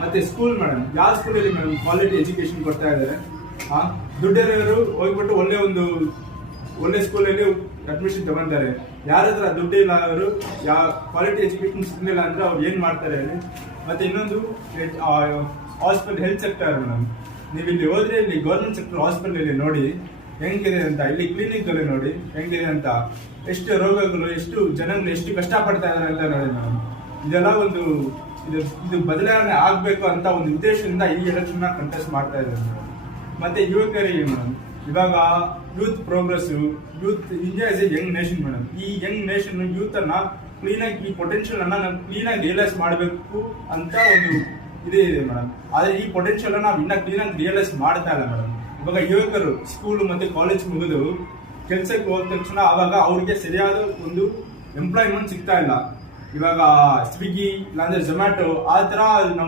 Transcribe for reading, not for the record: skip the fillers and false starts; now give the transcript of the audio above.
ಮತ್ತೆ school madam, ಯಾವ ಸ್ಕೂಲಲ್ಲಿ ಮೇಡಮ್ ಕ್ವಾಲಿಟಿ ಎಜುಕೇಶನ್ ಕೊಡ್ತಾ ಇದ್ದಾರೆ? ದುಡ್ಡಿರೋರು ಹೋಗ್ಬಿಟ್ಟು ಒಳ್ಳೆ ಸ್ಕೂಲಲ್ಲಿ ಅಡ್ಮಿಷನ್ ತಗೊಂತಾರೆ. ಯಾರ ಹತ್ರ ದುಡ್ಡು ಇಲ್ಲ ಅವರು ಯಾವ ಕ್ವಾಲಿಟಿ ಎಜುಕೇಶನ್ ಸಿಗಲಿಲ್ಲ ಅಂದ್ರೆ ಅವ್ರು ಏನ್ ಮಾಡ್ತಾರೆ ಹೇಳಿ? ಮತ್ತೆ ಇನ್ನೊಂದು ಹಾಸ್ಪಿಟಲ್, ಹೆಲ್ತ್ ಸೆಕ್ಟರ್ ಮೇಡಮ್, ನೀವು ಇಲ್ಲಿ ಹೋದ್ರೆ ಇಲ್ಲಿ ಗೌರ್ಮೆಂಟ್ ಸೆಕ್ಟರ್ ಹಾಸ್ಪಿಟಲ್ ನೋಡಿ ಹೆಂಗಿದೆ ಅಂತ, ಇಲ್ಲಿ ಕ್ಲಿನಿಕ್ ಅಲ್ಲಿ ನೋಡಿ ಹೆಂಗಿದೆ ಅಂತ, ಎಷ್ಟು ರೋಗಗಳು, ಎಷ್ಟು ಜನಗಳು ಎಷ್ಟು ಕಷ್ಟ ಪಡ್ತಾ ಇದಾರೆ ಅಂತ ನೋಡಿ ಮೇಡಮ್. ಇದೆಲ್ಲ ಇದು ಬದಲಾವಣೆ ಆಗ್ಬೇಕು ಅಂತ ಒಂದು ಉದ್ದೇಶದಿಂದ ಈ ಎಲೆಕ್ಷನ್ ಕಂಟೆಸ್ಟ್ ಮಾಡ್ತಾ ಇದ್ದಾರೆ ಮೇಡಮ್. ಮತ್ತೆ ಯುವಕರಿಗೆ ಮೇಡಮ್, ಇವಾಗ youth progress, youth India is A Young nation madam. ಈ ಯಂಗ್ ನೇಷನ್ ಯೂತ್ ಅನ್ನ ಕ್ಲೀನಾಗಿ, ಈ ಪೊಟೆನ್ಶಿಯಲ್ ಅನ್ನ ನಾವು ಕ್ಲೀನಾಗಿ ರಿಯಲೈಸ್ ಮಾಡಬೇಕು ಅಂತ ಒಂದು ಇದೆ ಮೇಡಮ್. ಆದ್ರೆ ಈ ಪೊಟೆನ್ಶಿಯಲ್ ನಾವು ಇನ್ನ ಕ್ಲೀನಾಗಿ ರಿಯಲೈಸ್ ಮಾಡ್ತಾ ಇಲ್ಲ ಮೇಡಮ್. ಇವಾಗ ಯುವಕರು ಸ್ಕೂಲ್ ಮತ್ತೆ ಕಾಲೇಜ್ ಮುಗಿದು ಕೆಲ್ಸಕ್ಕೆ ಹೋದ ತಕ್ಷಣ ಅವಾಗ ಅವ್ರಿಗೆ ಸರಿಯಾದ ಒಂದು ಎಂಪ್ಲಾಯ್ಮೆಂಟ್ ಸಿಗ್ತಾ ಇಲ್ಲ. ಇವಾಗ ಸ್ವಿಗ್ಗಿ ಇಲ್ಲಾಂದ್ರೆ ಝೊಮ್ಯಾಟೊ ಆ ತರ ನಾವು